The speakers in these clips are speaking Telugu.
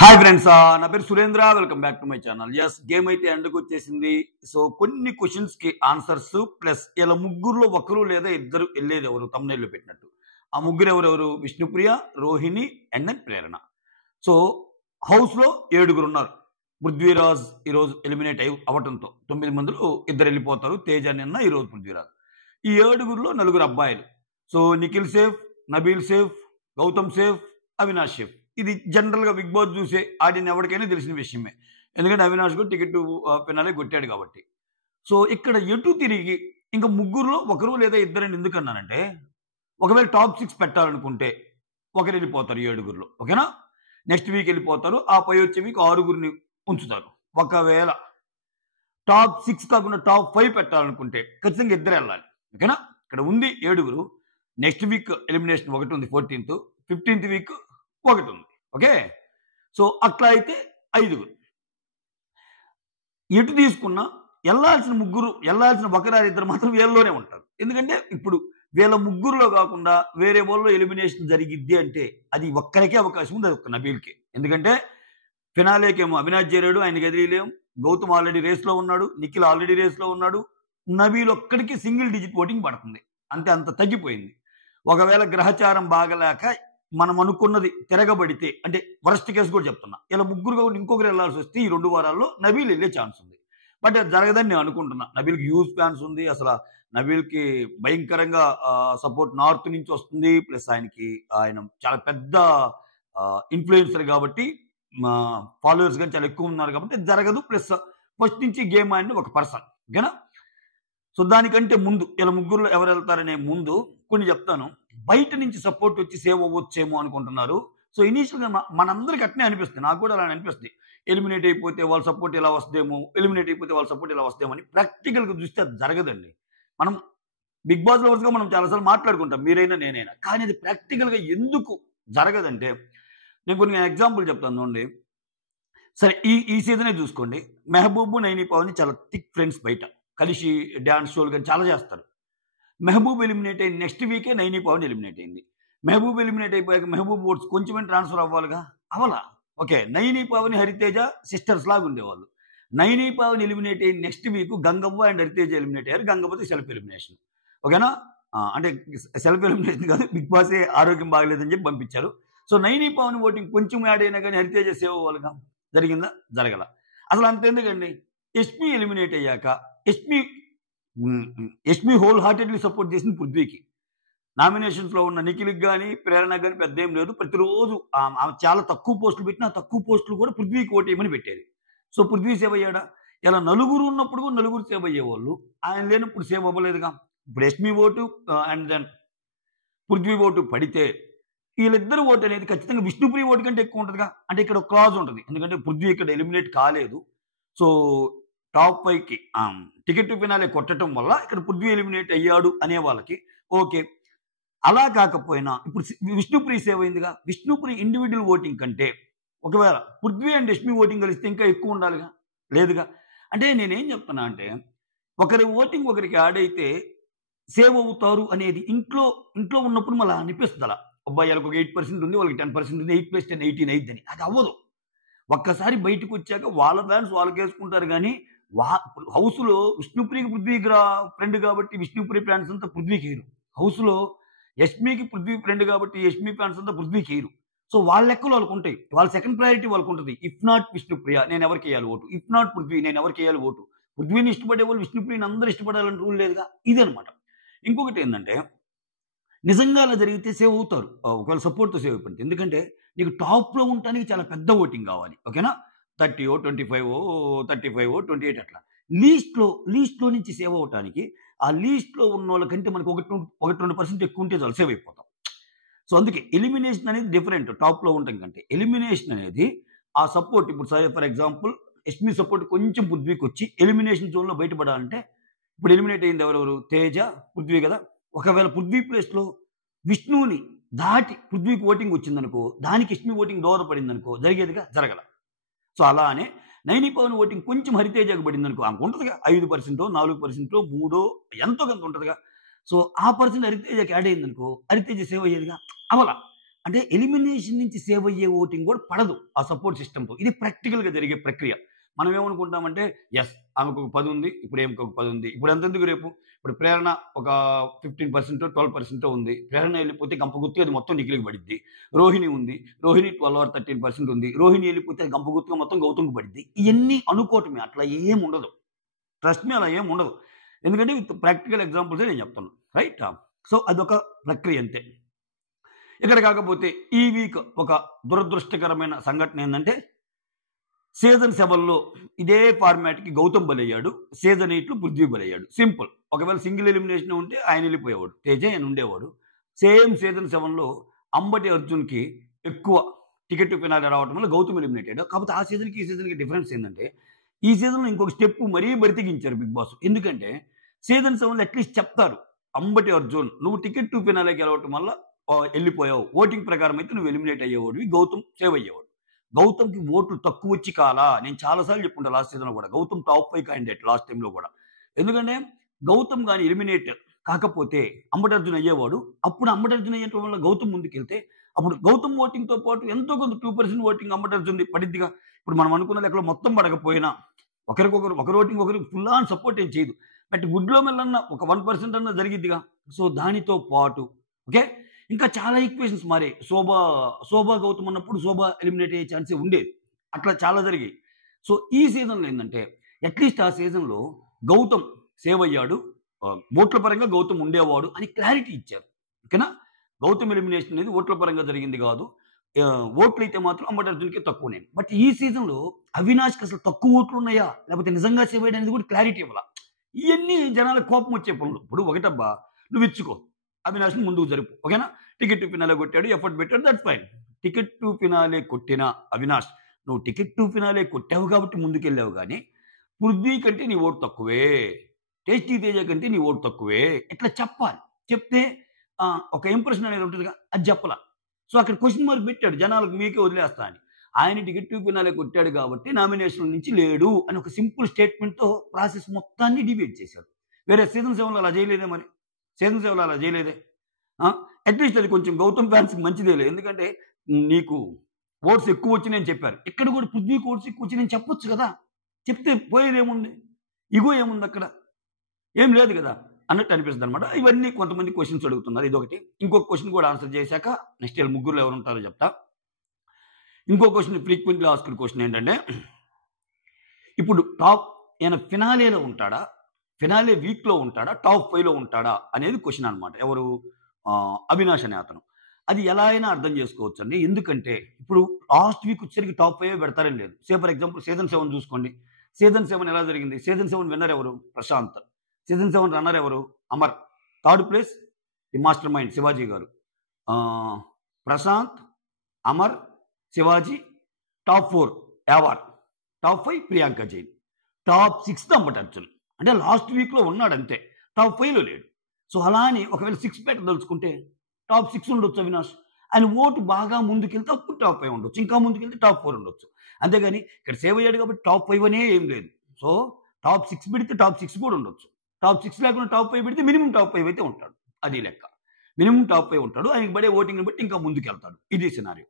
హాయ్ ఫ్రెండ్స్, నా పేరు Surendra. Welcome back to my channel. Yes, game అయితే ఎండకు వచ్చేసింది. సో కొన్ని క్వశ్చన్స్ కి ఆన్సర్స్ ప్లస్ ఇలా ముగ్గురులో ఒకరు లేదా ఇద్దరు వెళ్ళేది ఎవరు తమ్ముళ్ళు పెట్టినట్టు. ఆ ముగ్గురు ఎవరెవరు? Vishnupriya, Rohini and then Prerana. So house లో 7 ఉన్నారు. పృథ్వీరాజ్ ఈరోజు ఎలిమినేట్ అవటంతో 9 మందిలో 2 వెళ్ళిపోతారు. తేజ నిన్న, ఈరోజు పృథ్వీరాజ్. ఈ 7లో 4 అబ్బాయిలు. So Nikhil safe, Nabeel safe, Gautam safe, Avinash safe. ఇది జనరల్ గా బిగ్ బాస్ చూసే ఆడియన్ ఎవరికైనా తెలిసిన విషయమే. ఎందుకంటే అవినాష్ కూడా టికెట్ పెనాలే కొట్టాడు కాబట్టి. సో ఇక్కడ ఎటు తిరిగి ఇంకా ముగ్గురులో ఒకరు లేదా ఇద్దరని ఎందుకన్నానంటే, ఒకవేళ టాప్ 6 పెట్టాలనుకుంటే ఒకరు వెళ్ళిపోతారు 7లో. ఓకేనా? నెక్స్ట్ వీక్ వెళ్ళిపోతారు. ఆ పై వచ్చే వీక్ 6 ఉంచుతారు. ఒకవేళ టాప్ 6 కాకుండా టాప్ 5 పెట్టాలనుకుంటే ఖచ్చితంగా 2 వెళ్ళాలి. ఓకేనా? ఇక్కడ ఉంది 7. నెక్స్ట్ వీక్ ఎలిమినేషన్ ఒకటి ఉంది 14th. 15th వీక్ ఒకటి ఉంది. ఓకే, సో అట్లా అయితే 5. ఎటు తీసుకున్నా వెళ్ళాల్సిన ఒకరిద్దరు మాత్రం వీళ్ళలోనే ఉంటారు. ఎందుకంటే ఇప్పుడు వీళ్ళ ముగ్గురులో కాకుండా వేరే వాళ్ళలో ఎలిమినేషన్ జరిగిద్ది అంటే అది ఒక్కరికే అవకాశం ఉంది, అది ఒక్క నబీల్కే. ఎందుకంటే ఫినాలేకేమో అవినాష్ చేరాడు, ఆయనకి ఎదిలేం. గౌతమ్ ఆల్రెడీ రేస్లో ఉన్నాడు, నిఖిల్ ఆల్రెడీ రేస్లో ఉన్నాడు. నబీల్ ఒక్కడికి సింగిల్ డిజిట్ ఓటింగ్ పడుతుంది. అంత తగ్గిపోయింది. ఒకవేళ గ్రహచారం బాగలేక మనం అనుకున్నది తిరగబడితే, అంటే వరస్ట్ కేసు కూడా చెప్తున్నా, ఇలా ముగ్గురుగా ఇంకొకరు వెళ్లాల్సి వస్తే ఈ 2 వారాల్లో నబీల్ వెళ్ళే ఛాన్స్ ఉంది. బట్ అది జరగదని నేను అనుకుంటున్నా. నబీల్కి హ్యూజ్ ఫ్యాన్స్ ఉంది. అసలు నబీల్కి భయంకరంగా సపోర్ట్ నార్త్ నుంచి వస్తుంది. ప్లస్ ఆయన చాలా పెద్ద ఇన్ఫ్లుయెన్సర్ కాబట్టి, ఫాలోవర్స్ కానీ చాలా ఎక్కువ ఉన్నారు కాబట్టి జరగదు. ప్లస్ ఫస్ట్ నుంచి గేమ్ ఆడిన ఒక పర్సన్. ఓకేనా? సో దానికంటే ముందు ఇలా ముగ్గురులో ఎవరు వెళ్తారనే ముందు కొన్ని చెప్తాను. బయట నుంచి సపోర్ట్ వచ్చి సేవ్ అవ్వచ్చేమో అనుకుంటున్నారు. సో ఇనీషియల్గా మనందరికి అట్నే అనిపిస్తుంది, నాకు కూడా అలా అనిపిస్తుంది. ఎలిమినేట్ అయిపోతే వాళ్ళ సపోర్ట్ ఇలా వస్తేమో, ఎలిమినేట్ అయిపోతే వాళ్ళ సపోర్ట్ ఇలా వస్తేమో అని. ప్రాక్టికల్గా చూస్తే అది జరగదండి. మనం బిగ్ బాస్ లవర్స్గా మనం చాలాసార్లు మాట్లాడుకుంటాం, మీరైనా నేనైనా. కానీ అది ప్రాక్టికల్గా ఎందుకు జరగదంటే, నేను కొన్ని ఎగ్జాంపుల్ చెప్తాను చూడండి. సరే, ఈ సీజనే చూసుకోండి. మెహబూబ్, నైని పవన్ చాలా థిక్ ఫ్రెండ్స్, బయట కలిసి డ్యాన్స్ షోలు కానీ చాలా చేస్తారు. మెహబూబ్ ఎలిమినేట్ అయిన నెక్స్ట్ వీకే నైని పవన్ ఎలిమినేట్ అయింది. మెహబూబ్ ఎలిమినేట్ అయిపోయాక మెహబూబ్ ఓట్స్ కొంచెమే ట్రాన్స్ఫర్ అవ్వాలిగా, అవలా. ఓకే, నైని పవన్, హరితేజ సిస్టర్స్ లాగా ఉండేవాళ్ళు. నైని పవన్ ఎలిమినేట్ అయిన next week Gangavva and Hariteja eliminate అయ్యారు. గంగవ్వది సెల్ఫ్ ఎలిమినేషన్. ఓకేనా? అంటే సెల్ఫ్ ఎలిమినేషన్ కాదు, బిగ్ బాసే ఆరోగ్యం బాగలేదని చెప్పి పంపించారు. సో నైని పవన్ ఓటింగ్ కొంచెం యాడ్ అయినా కానీ హరితేజ సేవ్ అవ్వాలిగా. జరిగిందా? జరగల. అసలు అంతెందుకండి, ఎస్పీ ఎలిమినేట్ అయ్యాక ఎస్పీ హోల్ హార్టెడ్లీ సపోర్ట్ చేసింది పృథ్వీకి. నామినేషన్స్ లో ఉన్న నిఖిల్కి కానీ ప్రేరణ కానీ పెద్ద ఏం లేదు. ప్రతిరోజు ఆమె చాలా తక్కువ పోస్టులు పెట్టిన, తక్కువ పోస్టులు కూడా పృథ్వీకి ఓటు వేయమని పెట్టేది. సో పృథ్వీ సేవ్ అయ్యాడా? ఇలా నలుగురు ఉన్నప్పుడు కూడా నలుగురు సేవ్ అయ్యేవాళ్ళు. ఆయన లేనప్పుడు సేవ్ అవ్వలేదుగా. ఇప్పుడు Yashmi vote and then Prithvi vote పడితే వీళ్ళిద్దరు ఓటు అనేది ఖచ్చితంగా విష్ణుప్రియ ఓటు కంటే ఎక్కువ ఉంటుందిగా. అంటే ఇక్కడ ఒక క్లాజ్ ఉంటుంది. ఎందుకంటే పృథ్వీ ఇక్కడ ఎలిమినేట్ కాలేదు. సో టాప్ 5కి టికెట్ ఫినాలే కొట్టడం వల్ల ఇక్కడ పృథ్వీ ఎలిమినేట్ అయ్యాడు అనే వాళ్ళకి ఓకే. అలా కాకపోయినా ఇప్పుడు విష్ణుప్రియ సేవ్ అయిందిగా. విష్ణుప్రియ ఇండివిజువల్ ఓటింగ్ కంటే ఒకవేళ పృథ్వీ అండ్ యష్మి ఓటింగ్ కలిస్తే ఇంకా ఎక్కువ ఉండాలిగా, లేదుగా. అంటే నేనేం చెప్తున్నా అంటే, ఒకరి ఓటింగ్ ఒకరికి యాడ్ అయితే సేవ్ అవుతారు అనేది ఇంట్లో ఉన్నప్పుడు మళ్ళీ అనిపిస్తుంది. అలా అబ్బాయి వాళ్ళకి ఒక 8% ఉంది, వాళ్ళకి 10% ఉంది, 8 + 10 18 అయిద్దని. అది అవ్వదు. ఒక్కసారి బయటకు వచ్చాక వాళ్ళ ఫ్యాన్స్ వాళ్ళకి వేసుకుంటారు. కానీ హౌస్లో విష్ణుప్రియకి పృథ్వీ ఫ్రెండ్ కాబట్టి విష్ణుప్రియ ఫ్యాన్స్ అంతా పృథ్వీకి వేయరు. హౌస్లో యష్మికి పృథ్వీ ఫ్రెండ్ కాబట్టి యష్మి ఫ్యాన్స్ అంతా పృథ్వీకి వేయరు. సో వాళ్ళ లెక్కలు వాళ్ళకు ఉంటాయి. వాళ్ళ సెకండ్ ప్రయారిటీ వాళ్ళకు ఉంటుంది. ఇఫ్ నాట్ విష్ణుప్రియ నేను ఎవరికి వేయాలి ఓటు, ఇఫ్ నాట్ పృథ్వీ నేను ఎవరికి వేయాలి ఓటు. పృథ్వీని ఇష్టపడే వాళ్ళు విష్ణుప్రియని అందరూ ఇష్టపడాలని రూల్ లేదుగా. ఇదనమాట. ఇంకొకటి ఏంటంటే, నిజంగా అలా జరిగితే సేవ్ అవుతారు ఒకవేళ సపోర్ట్తో సేవ్ అయిపోయింది. ఎందుకంటే నీకు టాప్లో ఉండటానికి చాలా పెద్ద ఓటింగ్ కావాలి. ఓకేనా? 30, 25, 35, 28 అట్లా. లీస్ట్లో నుంచి సేవ్ అవటానికి ఆ లీస్ట్లో ఉన్న వాళ్ళకంటే మనకి 1-2% ఎక్కువ ఉంటే చాలు, సేవ్ అయిపోతాం. సో అందుకే ఎలిమినేషన్ అనేది డిఫరెంట్ టాప్లో ఉండటం కంటే. ఎలిమినేషన్ అనేది ఆ సపోర్ట్, ఇప్పుడు ఫర్ ఎగ్జాంపుల్ ఎస్మీ సపోర్ట్ కొంచెం పృథ్వీకి వచ్చి ఎలిమినేషన్ జోన్లో బయటపడాలంటే, ఇప్పుడు ఎలిమినేట్ అయింది ఎవరెవరు? తేజ, పృథ్వీ కదా. ఒకవేళ పృథ్వీ ప్లేస్లో విష్ణువుని దాటి పృథ్వీకి ఓటింగ్ వచ్చిందనుకో, దానికి ఎస్మీ ఓటింగ్ దోహదపడింది అనుకో, జరిగేదిగా, జరగల. సో అలానే నైని పవన్ ఓటింగ్ కొంచెం హరితేజకు పడింది అనుకో, ఆమెకు ఉంటుందిగా 5%, 4%, 3 ఎంతో కొంత ఉంటుందిగా. సో ఆ పర్సెంట్ హరితేజకి యాడ్ అయింది అనుకో, హరితేజ సేవ్ అయ్యేదిగా. అవలా అంటే ఎలిమినేషన్ నుంచి సేవ్ అయ్యే ఓటింగ్ కూడా పడదు ఆ సపోర్ట్ సిస్టమ్తో. ఇది ప్రాక్టికల్గా జరిగే ప్రక్రియ. మనం ఏమనుకుంటామంటే ఎస్ ఆమెకు ఒక 10 ఉంది, ఇప్పుడు ఏమికి ఒక 10 ఉంది, ఇప్పుడు ఎంతెందుకు రేపు ఇప్పుడు ప్రేరణ ఒక 15% 12% ఉంది, ప్రేరణ వెళ్ళిపోతే గంపగుత్తుగా అది మొత్తం నిఖిల్కి పడిద్ది. రోహిణి ఉంది, రోహిణి 12 or 13% ఉంది, రోహిణి వెళ్ళిపోతే అది గంపగుత్తుగా మొత్తం గౌతమ్కి పడిద్ది. ఇవన్నీ అనుకోవటమే, అట్లా ఏం ఉండదు. ట్రస్ట్ మీ, అలా ఏం ఉండదు. ఎందుకంటే విత్ ప్రాక్టికల్ ఎగ్జాంపుల్సే నేను చెప్తాను, రైట్? సో అదొక ప్రక్రియ అంతే. ఇక్కడ కాకపోతే ఈ వీక్ ఒక దురదృష్టకరమైన సంఘటన ఏంటంటే సీజన్ 7లో ఇదే ఫార్మాట్కి గౌతమ్ బలయ్యాడు, సీజన్ 8లో పృథ్వీ బలయ్యాడు. సింపుల్. ఒకవేళ సింగిల్ ఎలిమినేషన్ ఉంటే ఆయన వెళ్ళిపోయేవాడు, తేజ ఆయన ఉండేవాడు. సేమ్ సీజన్ 7లో అంబటి అర్జున్కి ఎక్కువ టికెట్ ఫినాలే రావడం వల్ల గౌతమ్ ఎలిమినేట్ అయ్యాడు. కాకపోతే ఆ సీజన్కి ఈ సీజన్కి డిఫరెన్స్ ఏంటంటే ఈ సీజన్లో ఇంకొక స్టెప్ మరీ బరితెగించారు బిగ్ బాస్. ఎందుకంటే సీజన్ 7లో అట్లీస్ట్ చెప్తారు, అంబటి అర్జున్ నువ్వు టికెట్ టు ఫినాలేకి వెళ్ళవటం వల్ల వెళ్ళిపోయావు, ఓటింగ్ ప్రకారం అయితే నువ్వు ఎలిమినేట్ అయ్యేవాడివి, గౌతమ్ సేవ్ అయ్యేవాడు. గౌతమ్కి ఓట్లు తక్కువ వచ్చి కాలా, నేను చాలాసార్లు చెప్పుకుంటా లాస్ట్ సీజన్లో కూడా, గౌతమ్ టాప్ 5 క్యాండిడేట్ లాస్ట్ టైంలో కూడా. ఎందుకంటే గౌతమ్ కానీ ఎలిమినేట్ కాకపోతే అంబటి అర్జున్ అయ్యేవాడు. అప్పుడు అంబటి అర్జున్ అయ్యేటం వల్ల గౌతమ్ ముందుకెళ్తే అప్పుడు గౌతమ్ ఓటింగ్తో పాటు ఎంతో కొంత 2% ఓటింగ్ అంబటి అర్జున్ పడిద్దిగా. ఇప్పుడు మనం అనుకున్న లెక్కలో మొత్తం పడకపోయినా ఒకరి ఓటింగ్ ఒకరికి ఫుల్ ఆన్ సపోర్ట్ ఏం చేయదు, బట్ గుడ్లో మెల్లన్న ఒక 1% అన్న జరిగిద్దిగా. సో దానితో పాటు ఓకే ఇంకా చాలా ఈక్వేషన్స్ మారాయి. శోభా గౌతమ్ ఉన్నప్పుడు శోభ ఎలిమినేట్ అయ్యే ఛాన్సే ఉండేది, అట్లా చాలా జరిగాయి. సో ఈ సీజన్లో ఏంటంటే అట్లీస్ట్ ఆ సీజన్లో గౌతమ్ సేవ్ అయ్యాడు, ఓట్ల పరంగా గౌతమ్ ఉండేవాడు అని క్లారిటీ ఇచ్చారు. ఓకేనా? గౌతమ్ ఎలిమినేషన్ అనేది ఓట్ల పరంగా జరిగింది కాదు, ఓట్లు అయితే మాత్రం అంబటి అర్జున్కి తక్కువనే. బట్ ఈ సీజన్లో అవినాష్కి అసలు తక్కువ ఓట్లు ఉన్నాయా లేకపోతే నిజంగా సేవ్ అయ్యాడు అనేది కూడా క్లారిటీ ఇవ్వాల. ఇవన్నీ జనాలకు కోపం వచ్చే పనులు. ఇప్పుడు ఒకటబ్బా, నువ్వు ఇచ్చుకో, అవినాష్ని ముందుకు జరుపు, ఓకేనా? టికెట్ టు ఫినాలే కొట్టాడు, ఎఫర్ట్ పెట్టాడు, that's fine. Ticket to finale కొట్టిన అవినాష్, నువ్వు టికెట్ టు ఫినాలే కొట్టావు కాబట్టి ముందుకెళ్ళావు, కానీ పృథ్వీ కంటే నీ ఓటు తక్కువే, టేస్టీ తేజ కంటే నీ ఓటు తక్కువే, ఇట్లా చెప్పాలి. చెప్తే ఒక ఇంప్రెషన్ అనేది ఉంటుందిగా, అది చెప్పాల. సో అక్కడ క్వశ్చన్ మార్క్ పెట్టాడు, జనాలకు మీకే వదిలేస్తా అని. ఆయన టికెట్ టు ఫినాలే కొట్టాడు కాబట్టి నామినేషన్ నుంచి లేడు అని ఒక సింపుల్ స్టేట్మెంట్తో ప్రాసెస్ మొత్తాన్ని డిబేట్ చేశాడు. వేరే సీజన్ 7లో అలా చేయలేదే, మరి సీజన్ 7లో అలా చేయలేదే. అట్లీస్ట్ అది కొంచెం గౌతమ్ ఫ్యాన్స్కి మంచిదేలే, ఎందుకంటే నీకు ఓట్స్ ఎక్కువ వచ్చినాయని చెప్పారు. ఇక్కడ కూడా పృథ్వీకి ఓట్స్ ఎక్కువ వచ్చినాయని చెప్పొచ్చు కదా, చెప్తే పోయేది ఏముంది, ఇగో ఏముంది అక్కడ, ఏం లేదు కదా అన్నట్టు అనిపిస్తుంది అనమాట. ఇవన్నీ కొంతమంది క్వశ్చన్స్ అడుగుతున్నారు, ఇదొకటి. ఇంకొక క్వశ్చన్ కూడా ఆన్సర్ చేశాక నెక్స్ట్ వీళ్ళు ముగ్గురులో ఎవరు ఉంటారో చెప్తా. ఇంకో క్వశ్చన్ ఫ్రీక్వెంట్లీ ఆస్క్డ్ క్వశ్చన్ ఏంటంటే, ఇప్పుడు టాప్ ఈయన ఫినాలేలో ఉంటాడా, ఫినాలే వీక్లో ఉంటాడా, టాప్ 5లో ఉంటాడా అనేది క్వశ్చన్ అనమాట. ఎవరు? అవినాష్ అనే అతను. అది ఎలా అయినా అర్థం చేసుకోవచ్చు అండి. ఎందుకంటే ఇప్పుడు లాస్ట్ వీక్ వచ్చేసరికి టాప్ 5 పెడతారని లేదు. ఫర్ ఎగ్జాంపుల్ సీజన్ 7 చూసుకోండి. సీజన్ 7 ఎలా జరిగింది? సీజన్ 7 విన్నర్ ఎవరు? ప్రశాంత్. సీజన్ 7 రన్నర్ ఎవరు? Amar. Third place the master mind Shivaji garu. Prashanth, Amar, Shivaji. Top 4 Yawar. Top 5 Priyanka Jain. Top 6 Ambati Arjun. అంటే లాస్ట్ వీక్లో ఉన్నాడు అంతే, టాప్ 5లో లేడు. సో అలా అని ఒకవేళ 6 పెట్టదలుచుకుంటే టాప్ 6 ఉండొచ్చు అవినాష్. ఆయన ఓటు బాగా ముందుకెళ్తే అప్పుడు టాప్ 5 ఉండొచ్చు, ఇంకా ముందుకెళ్తే టాప్ 4 ఉండొచ్చు. అంతేగాని ఇక్కడ సేవ్ అయ్యాడు కాబట్టి టాప్ 5 అనే ఏం లేదు. సో టాప్ 6 పెడితే టాప్ 6 కూడా ఉండొచ్చు, టాప్ 6 లేకుండా టాప్ 5 పెడితే మినిమం టాప్ 5 అయితే ఉంటాడు. అది లెక్క, మినిమం టాప్ 5 ఉంటాడు. ఆయనకి పడే ఓటింగ్ని బట్టి ఇంకా ముందుకెళ్తాడు. ఇది సినారియో.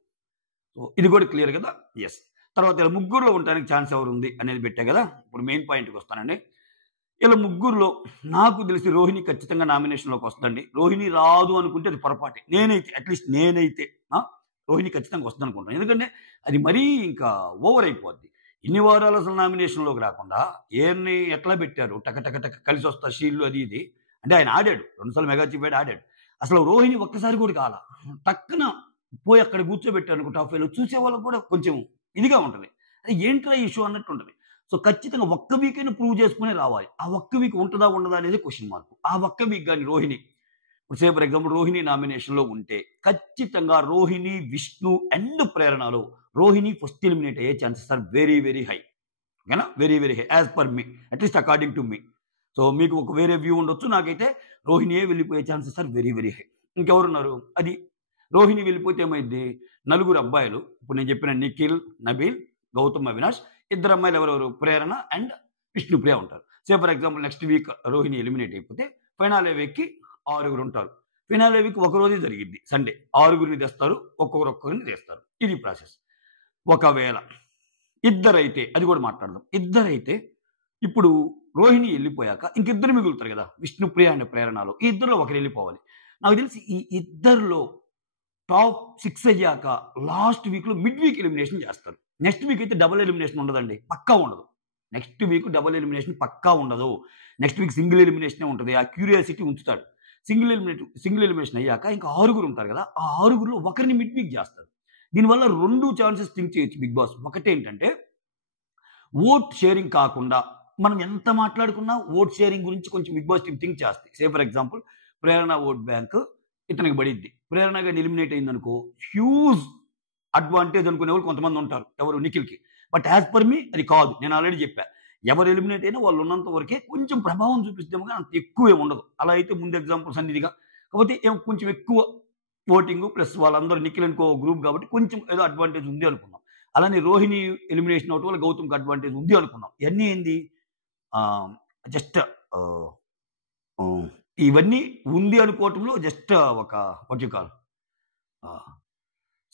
సో ఇది కూడా క్లియర్ కదా. ఎస్. తర్వాత ఇలా ముగ్గురులో ఉండడానికి ఛాన్స్ ఎవరు ఉంది అనేది పెట్టా కదా. ఇప్పుడు మెయిన్ పాయింట్కి వస్తానండి. ఇలా ముగ్గురులో నాకు తెలిసి రోహిణి ఖచ్చితంగా నామినేషన్లోకి వస్తుందండి. రోహిణి రాదు అనుకుంటే అది పొరపాటే. అట్లీస్ట్ నేనైతే రోహిణి ఖచ్చితంగా వస్తుంది అనుకుంటాను. ఎందుకంటే అది మరీ ఇంకా ఓవర్ అయిపోద్ది. ఇన్ని వారాలు అసలు నామినేషన్లోకి రాకుండా ఏర్ని ఎట్లా పెట్టారు, టక టక టక కలిసి వస్తా షీల్డ్ అది ఇది అంటే ఆయన ఆడాడు 2 సార్లు మెగా చీఫ్ ఆడాడు. అసలు రోహిణి ఒక్కసారి కూడా కాల, టక్కున పోయి అక్కడ కూర్చోబెట్టారు అనుకో టాప్ 5లో, చూసే వాళ్ళకు కూడా కొంచెం ఇదిగా ఉంటుంది. అది ఏంట్రా ఇష్యూ అన్నట్టు ఉంటుంది. సో ఖచ్చితంగా ఒక్క వీక్ అయినా ప్రూవ్ చేసుకునే రావాలి. ఆ ఒక్క వీక్ ఉంటుందా ఉండదా అనేది క్వశ్చన్ మార్క్. ఆ ఒక్క వీక్ కానీ రోహిణి ఇప్పుడు ఫర్ ఎగ్జాంపుల్ రోహిణి నామినేషన్లో ఉంటే ఖచ్చితంగా రోహిణి, విష్ణు అండ్ ప్రేరణలో రోహిణి ఫస్ట్ ఎలిమినేట్ అయ్యే chances are very very high. ఓకేనా? Very very high as per me, at least according to me. So మీకు ఒక వేరే వ్యూ ఉండొచ్చు, నాకైతే రోహిణియే వెళ్ళిపోయే chances are very very high. ఇంకెవరున్నారు? అది రోహిణి వెళ్ళిపోతే ఏమైంది, 4 అబ్బాయిలు ఇప్పుడు నేను చెప్పిన నిఖిల్, నబీల్, గౌతమ్, అవినాష్, 2 అమ్మాయిలు ఎవరెవరు? ప్రేరణ అండ్ విష్ణుప్రియ ఉంటారు. For example next week Rohini eliminate అయిపోతే ఫైనల్ వీక్కి 6 ఉంటారు. ఫినాలే వీక్ ఒక రోజే జరిగిద్ది సండే. 6గురిని తెస్తారు. ఒక్కొక్కరిని తెస్తారు. ఇది ప్రాసెస్. ఒకవేళ ఇద్దరైతే అది కూడా మాట్లాడదాం. ఇద్దరైతే ఇప్పుడు రోహిణి వెళ్ళిపోయాక ఇంకిద్దరు మిగులుతారు కదా! విష్ణుప్రియ అండ్ ప్రేరణలో. ఈ ఇద్దరిలో ఒకరు వెళ్ళిపోవాలి. నాకు తెలిసి ఈ ఇద్దరిలో టాప్ 6 అయ్యాక లాస్ట్ వీక్‌లో మిడ్ వీక్ ఎలిమినేషన్ చేస్తారు. నెక్స్ట్ వీక్ అయితే డబుల్ ఎలిమినేషన్ ఉండదండి. పక్కా ఉండదు. నెక్స్ట్ వీక్ డబుల్ ఎలిమినేషన్ పక్కా ఉండదు. నెక్స్ట్ వీక్ సింగిల్ ఎలిమినేషనే ఉంటది. ఆ క్యూరియాసిటీ ఉంచుతాడు. సింగిల్ ఎలిమినేషన్ అయ్యాక ఇంకా 6గురు ఉంటారు కదా! ఆ 6గురిలో ఒకరిని మిడ్ వీక్ చేస్తారు. దీనివల్ల 2 ఛాన్సెస్ థింక్ చేయొచ్చు బిగ్ బాస్. ఒకటేంటంటే ఓట్ షేరింగ్ కాకుండా మనం ఎంత మాట్లాడుకున్నా ఓట్ షేరింగ్ గురించి కొంచెం బిగ్ బాస్ టీమ్ థింక్ చేస్తాయి. Say for example Prerana vote bank ఇతనికి పడిద్ది. ప్రేరణ గాని ఎలిమినేట్ అయిందనుకో హ్యూజ్ అడ్వాంటేజ్ అనుకునేవాళ్ళు కొంతమంది ఉంటారు. ఎవరు నిఖిల్‌కి. బట్ యాజ్ పర్ మీ అది కాదు. నేను ఆల్రెడీ చెప్పా. ఎవరు ఎలిమినేట్ అయినా వాళ్ళు ఉన్నంత వరకే కొంచెం ప్రభావం చూపిస్తేమో గాని అంత ఎక్కువేమి ఉండదు. అలా అయితే ముందు ఎగ్జాంపుల్స్ అన్నిదిగా. కాకపోతే కొంచెం ఎక్కువ ఓటింగ్ ప్లస్ వాళ్ళందరూ నిఖిల్ అనుకో గ్రూప్ కాబట్టి కొంచెం ఏదో అడ్వాంటేజ్ ఉంది అనుకుందాం. అలానే రోహిణి ఎలిమినేషన్ అవ్వటం వల్ల గౌతమ్‌కి అడ్వాంటేజ్ ఉంది అనుకుందాం. ఇయన్నీ ఏంది జస్ట్ ఇవన్నీ ఉంది అనుకోవటంలో జస్ట్ ఒక వాట్ యూ కాల్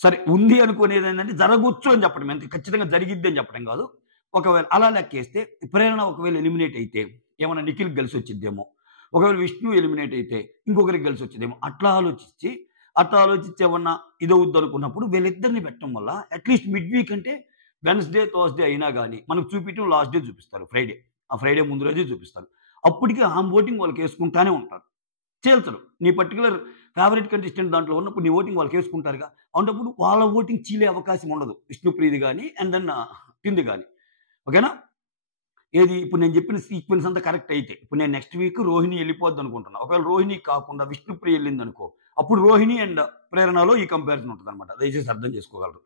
సరే ఉంది అనుకునేది ఏంటంటే జరగొచ్చు అని చెప్పడం. అంతే ఖచ్చితంగా జరిగిద్ది అని చెప్పడం కాదు. ఒకవేళ అలా లెక్కేస్తే ప్రేరణ ఒకవేళ ఎలిమినేట్ అయితే ఏమన్నా నిఖిల్‌కి కలిసి వచ్చిద్దేమో. ఒకవేళ విష్ణు ఎలిమినేట్ అయితే ఇంకొకరికి కలిసి వచ్చేదేమో. అట్లా ఆలోచించి ఏమన్నా ఇదవుద్ది అనుకున్నప్పుడు వీళ్ళిద్దరిని పెట్టడం వల్ల అట్‌లీస్ట్ మిడ్ వీక్ అంటే వెడ్నెస్‌డే, థర్స్‌డే అయినా గాని మనకు చూపించడం లాస్ట్ డే చూపిస్తారు ఫ్రైడే. ఆ ఫ్రైడే ముందు రోజే చూపిస్తారు. అప్పటికి ఆ ఓటింగ్ వాళ్ళకేసుకుంటానే ఉంటారు. తేల్చరు. నీ పర్టిక్యులర్ ఫేవరెట్ కంటెస్టెంట్ దాంట్లో ఉన్నప్పుడు నీ ఓటింగ్ వాళ్ళకేసుకుంటారుగా. అలాంటప్పుడు వాళ్ళ ఓటింగ్ చీలే అవకాశం ఉండదు. విష్ణుప్రియది గాని అండ్ దెన్ తింది గాని. ఓకేనా? ఏది ఇప్పుడు నేను చెప్పిన సీక్వెన్స్ అంతా కరెక్ట్ అయితే ఇప్పుడు నేను నెక్స్ట్ వీక్ రోహిణి వెళ్ళిపోద్ది అనుకుంటున్నా. ఒకవేళ రోహిణి కాకుండా విష్ణుప్రియ వెళ్ళిందనుకో అప్పుడు రోహిణి అండ్ ప్రేరణలో ఈ కంపారిజన్ ఉంటదన్నమాట. దయచేసి అర్థం చేసుకోగలరు.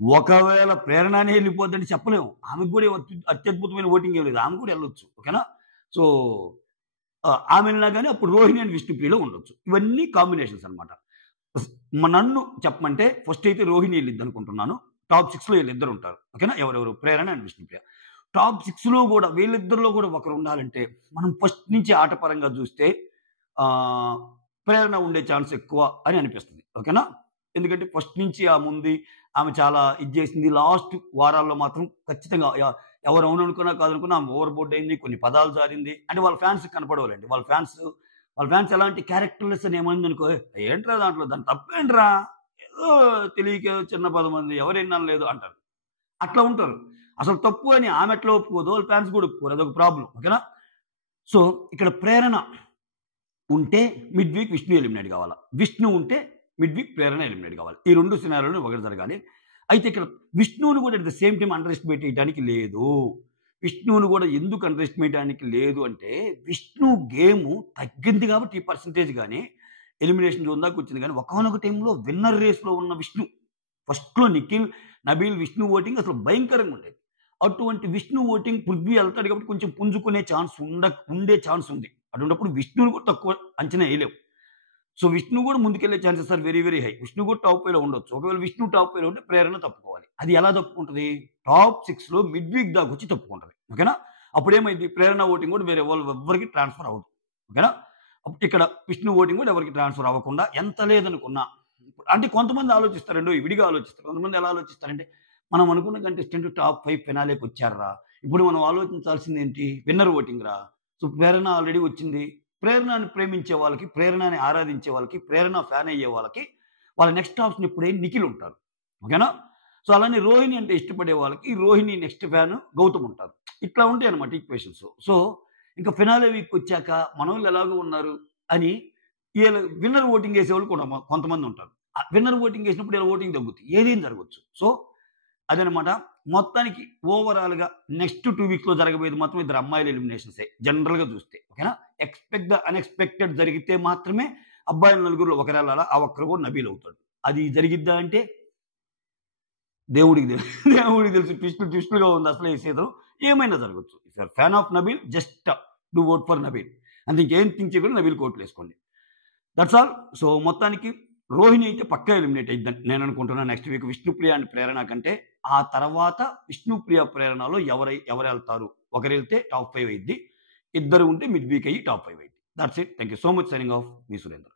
ఒకవేళ ప్రేరణనే వెళ్ళిపోద్దని చెప్పలేము. ఆమెకు కూడా అత్యద్భుతమైన ఓటింగ్ ఏం లేదు. ఆమె కూడా వెళ్ళొచ్చు. ఓకేనా? సో ఆమె వెళ్ళినా గాని అప్పుడు రోహిణి అండ్ విష్ణుప్రియలో ఉండొచ్చు. ఇవన్నీ కాంబినేషన్స్ అన్నమాట. నన్ను చెప్పమంటే ఫస్ట్ అయితే రోహిణి వెళ్ళిద్ది అనుకుంటున్నాను. టాప్ 6లో వీళ్ళిద్దరు ఉంటారు. ఓకేనా? ఎవరెవరు? ప్రేరణ అండ్ విష్ణుప్రియ. టాప్ 6లో కూడా వీళ్ళిద్దరిలో కూడా ఒకరు ఉండాలంటే మనం ఫస్ట్ నుంచి ఆట పరంగా చూస్తే ప్రేరణ ఉండే ఛాన్స్ ఎక్కువ అని అనిపిస్తుంది. ఓకేనా? ఎందుకంటే ఫస్ట్ నుంచి ఆముంది. ఆమె చాలా ఇది చేసింది. లాస్ట్ వారాల్లో మాత్రం ఖచ్చితంగా ఎవరు అవుననుకున్నా కాదనుకున్నా ఆమె ఓవర్ బోర్డ్ అయింది. కొన్ని పదాలు జారింది. అంటే వాళ్ళ ఫ్యాన్స్‌కి కనపడవాలండి. వాళ్ళ ఫ్యాన్స్ ఎలాంటి క్యారెక్టర్‌లెస్ అని ఏమైందనుకో ఏంట్రా దాంట్లో దాని తప్పేంట్రా? ఏదో తెలియక చిన్న పదం అంది. ఎవరేం అనలేదు అంటారు. అట్లా ఉంటారు. అసలు తప్పు అని ఆమె ఎట్లా ఒప్పుకోదు. వాళ్ళ ఫ్యాన్స్ కూడా ఒప్పుకోరు. అదొక ప్రాబ్లమ్. ఓకేనా? సో ఇక్కడ ప్రేరణ ఉంటే మిడ్ వీక్ విష్ణు ఎలిమినేట్ కావాలా. విష్ణు ఉంటే మిడ్ వీక్ ప్రేరణ ఎలిమినేట్ కావాలి. ఈ 2 సినారియోలు ఒకటి జరగాలి. అయితే ఇక్కడ విష్ణువుని కూడా at the same time under estimate చేయడానికి లేదు. విష్ణువుని కూడా ఎందుకు అండర్ ఎస్టిమేట్ చేయడానికి లేదు అంటే విష్ణు గేము తగ్గింది కాబట్టి ఈ పర్సెంటేజ్ గాని ఎలిమినేషన్ జోన్ దాకా వచ్చింది కానీ ఒకానొక టైంలో విన్నర్ రేస్‌లో ఉన్న విష్ణు ఫస్ట్‌లో నిఖిల్, నబీల్, విష్ణు ఓటింగ్ అసలు భయంకరంగా ఉండేది. అటువంటి విష్ణు ఓటింగ్ పృథ్వీ వెళ్తాడు కాబట్టి కొంచెం పుంజుకునే ఛాన్స్ ఉండే ఛాన్స్ ఉంది. అటువంటప్పుడు విష్ణుని కూడా తక్కువ అంచనా వేయలేవు. సో విష్ణు కూడా ముందుకెళ్ళే chances are very very high. Vishnu కూడా టాప్ 5లో ఉండొచ్చు. ఒకవేళ విష్ణు టాప్ 5లో ఉంటే ప్రేరణ తప్పుకోవాలి. అది ఎలా తప్పుకుంటది? టాప్ 6లో మిడ్ వీక్ దాకా వచ్చి తప్పుకుంటది. ఓకేనా? అప్పుడేమైంది? ప్రేరణ ఓటింగ్ కూడా వేరే వాళ్ళు ఎవ్వరికి ట్రాన్స్‌ఫర్ అవ్వదు. ఓకేనా? ఇక్కడ విష్ణు ఓటింగ్ కూడా ఎవరికి ట్రాన్స్‌ఫర్ అవ్వకుండా ఎంత లేదనుకున్నా అంటే కొంతమంది ఆలోచిస్తారండి విడిగా ఆలోచిస్తారు. కొంతమంది ఎలా ఆలోచిస్తారంటే మనం అనుకున్న కంటెస్టెంట్ టాప్ 5 ఫినాలేకి వచ్చారురా. ఇప్పుడు మనం ఆలోచించాల్సింది ఏంటి? విన్నర్ ఓటింగ్ రా. సో ప్రేరణ ఆల్రెడీ వచ్చింది. ప్రేరణని ప్రేమించే వాళ్ళకి, ప్రేరణని ఆరాధించే వాళ్ళకి, ప్రేరణ ఫ్యాన్ అయ్యే వాళ్ళకి వాళ్ళ నెక్స్ట్ ఆప్షన్ ఎప్పుడైనా నిఖిల్ ఉంటారు. ఓకేనా? సో అలానే రోహిణి అంటే ఇష్టపడే వాళ్ళకి రోహిణి నెక్స్ట్ ఫ్యాన్ గౌతమ్ ఉంటారు. ఇట్లా ఉంటాయి అన్నమాట ఈక్వేషన్స్. సో ఇంకా ఫినాలే వీక్ వచ్చాక మనోళ్ళు ఎలాగో ఉన్నారు అని వీళ్ళ విన్నర్ ఓటింగ్ వేసేవాళ్ళు కూడా కొంతమంది ఉంటారు. విన్నర్ ఓటింగ్ వేసినప్పుడు వీళ్ళ ఓటింగ్ తగ్గుతుంది. ఏదేం జరగవచ్చు. సో అదనమాట. మొత్తానికి ఓవరాల్‌గా నెక్స్ట్ 2 వీక్స్‌లో జరగబోయేది మాత్రం ఇద్దరు అమ్మాయిల ఎలిమినేషన్సే జనరల్‌గా చూస్తే. ఓకేనా? ఎక్స్‌పెక్ట్ ద అన్‌ఎక్స్‌పెక్టెడ్ జరిగితే మాత్రమే అబ్బాయిల నలుగురిలో ఒకరెళ్ళాలా. ఆ ఒక్కరు కూడా నబీల్ అవుతాడు. అది జరిగిద్దా అంటే దేవుడికి తెలుసు. ట్విస్టులుగా ఉంది అసలు ఈ సీజన్. ఏమైనా జరగొచ్చు. If you are fan of Nabeel just do vote for Nabeel. అంతే ఇంకేం థింక్ చేయకుండా నబీల్‌కి ఓట్లేసుకోండి. That's all. సో మొత్తానికి రోహిణి అయితే పక్కా ఎలిమినేట్ అయిద్దని నేను అనుకుంటున్నాను next week Vishnupriya and Prerana కంటే. ఆ తర్వాత విష్ణుప్రియ, ప్రేరణలో ఎవరెళ్తారు? ఒకరెళ్తే టాప్ 5 అయిద్ది. ఇద్దరు ఉంటే మిడ్ వీక్ అయ్యి టాప్ 5 అయిద్ది. That's it. Thank you so much. Signing off. Me Surendra.